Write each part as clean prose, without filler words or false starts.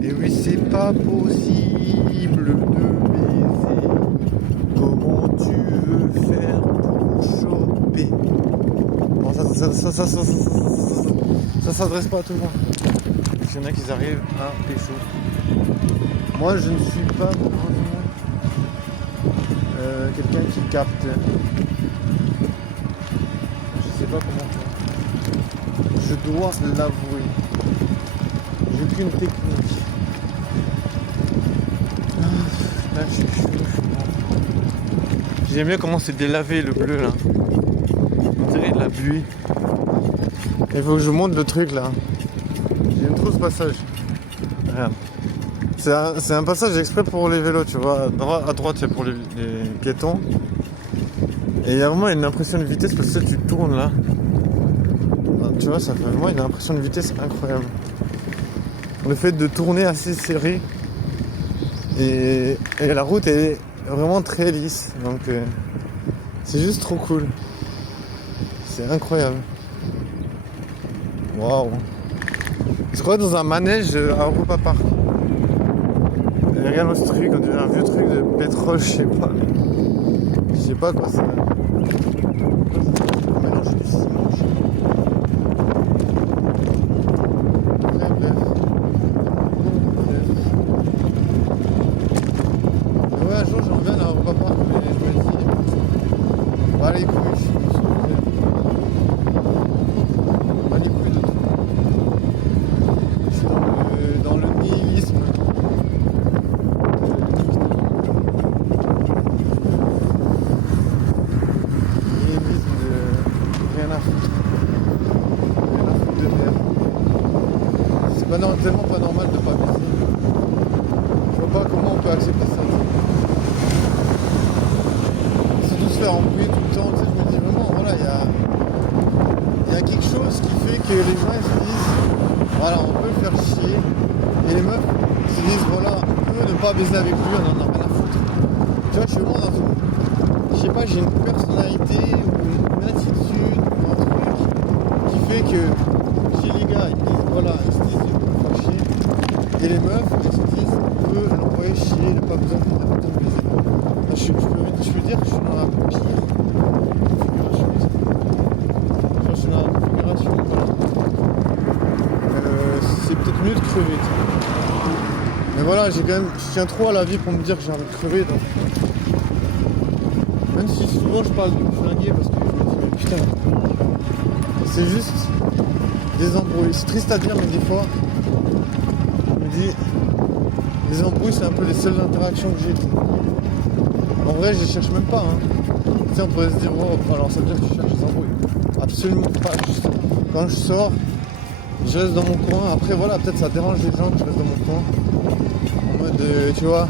Et oui, c'est pas possible de baiser. Comment tu veux faire pour choper? Bon, ça s'adresse pas à tout le monde. Parce qu'il y en a qui arrivent à pécho. Moi, je ne suis pas quelqu'un qui capte. Je sais pas comment faire. Je dois l'avouer. J'ai aucune technique. Là, je suis chaud. J'aime bien comment c'est délavé le bleu là. On dirait de la pluie. Il faut que je monte le truc là. J'aime trop ce passage. Regarde. C'est un passage exprès pour les vélos, tu vois. À droite, c'est pour les piétons. Et il y a vraiment une impression de vitesse parce que tu tournes là. Tu vois, ça fait vraiment une impression de vitesse incroyable. Le fait de tourner assez serré. Et la route est vraiment très lisse. Donc c'est juste trop cool. C'est incroyable. Waouh. Je crois dans un manège à Europa Park. Et regarde ce truc, on dirait un vieux truc de pétrole, je sais pas. Je sais pas quoi c'est. Un mélange de ciment, je sais pas. Bref. Mais ouais, un jour je reviens à Europa Park, mais je me dis. Bah les couilles, je suis pas les couilles de tout. Je suis dans le nihilisme. Tellement pas normal de pas baisser. Je vois pas comment on peut accepter ça. Surtout se faire embrouiller tout le temps, tu sais, je me dis vraiment, voilà, il y a quelque chose qui fait que les gens ils se disent, voilà, on peut le faire chier. Et les meufs se disent, voilà, on peut ne pas baiser avec lui, on en a rien à foutre. Tu vois, je suis vraiment dans une... Je sais pas, j'ai une personnalité ou une attitude ou un truc qui fait que chez les gars, ils disent, voilà, ils se disent, et les meufs, elles se disent, on peut l'envoyer chier, il n'a pas besoin de baiser. Je peux dire que je suis dans la pire configuration. Je suis dans la configuration. C'est peut-être mieux de crever. Mais voilà, je tiens trop à la vie pour me dire que j'ai envie de crever. Donc... Même si souvent je parle de me flinguer parce que je me dis, mais putain, c'est juste des embrouilles. C'est triste à dire, mais des fois. Les embrouilles, c'est un peu les seules interactions que j'ai. En vrai, je les cherche même pas. Tu sais, on pourrait se dire, oh, alors ça veut dire que tu cherches des embrouilles. Absolument pas. Quand je sors, je reste dans mon coin. Après, voilà, peut-être ça dérange les gens que je reste dans mon coin. En mode, tu vois,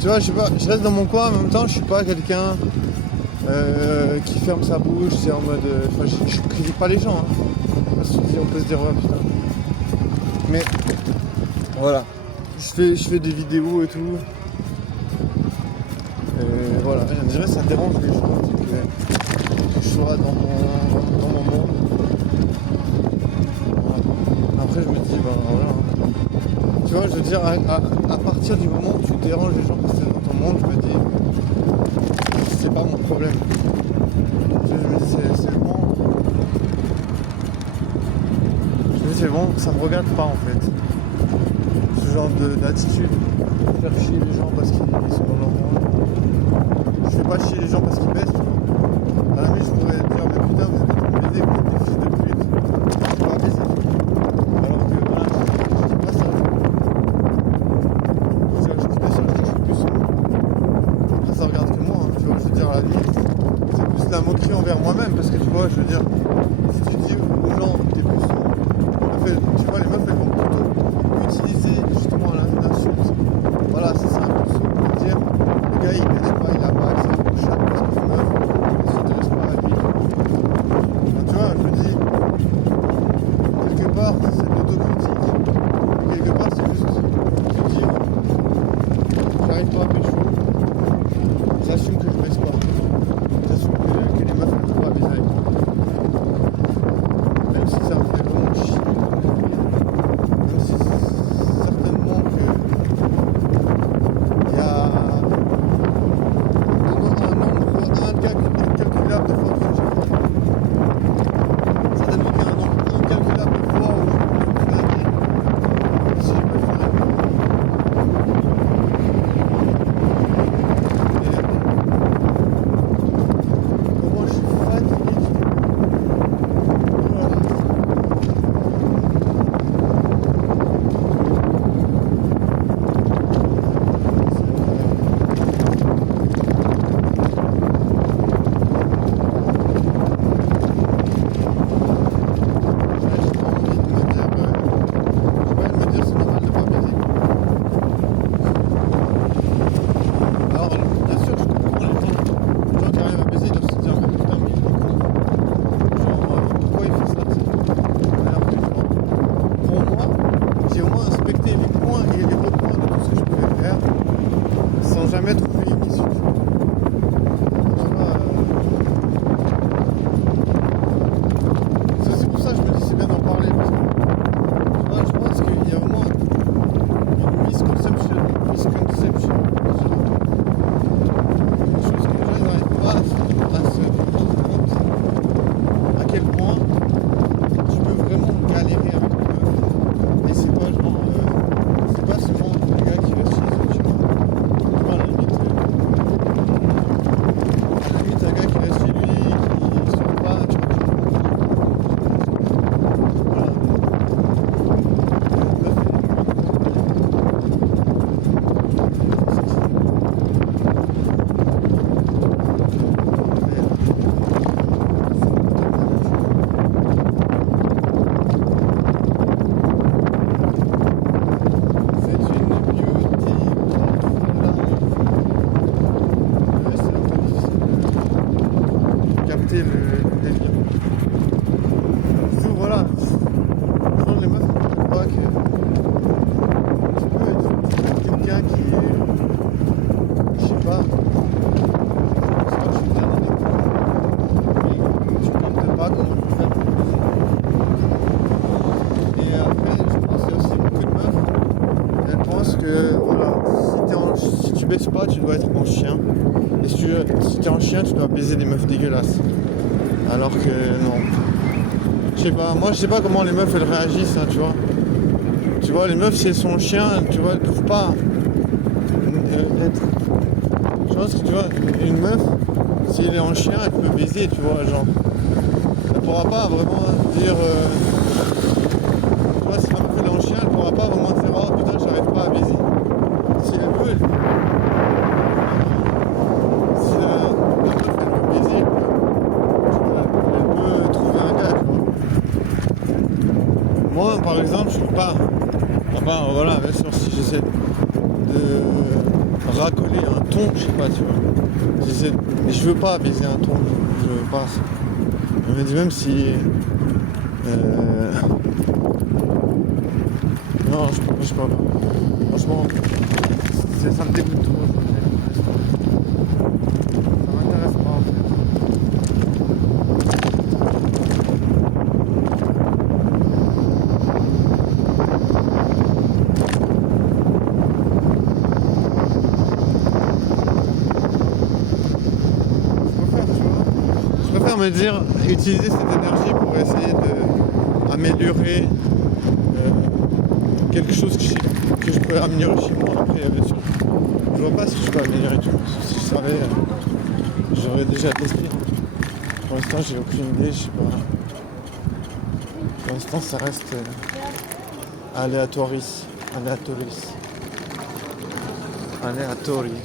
je sais pas, je reste dans mon coin, en même temps, je suis pas quelqu'un qui ferme sa bouche. C'est en mode, je critique pas les gens. Parce que on peut se dire, ouais, putain. Mais voilà, je fais des vidéos et tout. Et voilà, je dirais que ça dérange les gens que je sois dans mon monde. Voilà. Après je me dis, bah voilà. Tu vois, je veux dire, à partir du moment où tu déranges les gens parce que c'est dans ton monde, je me dis, c'est pas mon problème. Je me dis, c'est bon. Je me dis, c'est bon, ça me regarde pas en fait. Ce genre d'attitude, faire chier les gens parce qu'ils sont dans leur monde. Je fais pas chier les gens parce qu'ils baissent. À la limite, je pourrais dire, mais putain, vous êtes trop baisés, vous êtes des fils de pute. Je suis pas baisé. Alors que voilà, je dis pas ça. Je dis que je suis plus sombre. Après, ça regarde que moi, tu vois, je veux dire, à la limite, c'est plus la moquerie envers moi-même parce que tu vois, je veux dire, si tu dis aux gens, t'es plus sombre, en fait, tu vois, les meufs, elles vont plutôt utiliser justement l'insulte. Voilà, c'est ça un peu saut pour dire le gars il baisse pas, il a pas accès au chat parce que les meufs ne s'intéressent pas à lui. Donc, tu vois, je me dis, quelque part c'est de l'autocritique, quelque part c'est juste se dire j'arrive pas à pécho, j'assume que je baisse pas, j'assume que les meufs ne peuvent pas baiser avec moi. Même si ça me fait vraiment chier, même si certainement que voilà, si tu baises pas, tu dois être en chien. Et si tu es en chien, tu dois baiser des meufs dégueulasses. Alors que non. Je sais pas, moi je sais pas comment les meufs elles réagissent, hein, tu vois. Tu vois, les meufs si elles sont chiens, tu vois, elles peuvent pas être. Je pense que tu vois, une meuf, si elle est en chien, elle peut baiser, tu vois, genre. Elle pourra pas vraiment dire. Tu vois, si la meuf elle est en chien, elle pourra pas vraiment dire oh putain j'arrive pas à baiser. Si elle veut, si la meuf elle veut baiser, elle peut trouver un gars, tu vois. Moi par exemple je suis pas. Enfin voilà, bien sûr si j'essaie de racoler un ton, je sais pas, tu vois. Mais je veux pas baiser un ton, je veux pas. Je me dis même si. Non, je peux pas. Franchement, ça me dégoûte trop. Ça m'intéresse pas en fait. Je préfère me dire, utiliser cette énergie pour essayer d'améliorer quelque chose que je peux améliorer chez moi. Après, bien sûr, je vois pas ce que je peux améliorer. Tu vois. Si je savais, j'aurais déjà testé. Pour l'instant, j'ai aucune idée. Je sais pas. Pour l'instant, ça reste aléatoris. Aléatoris. Aléatorie.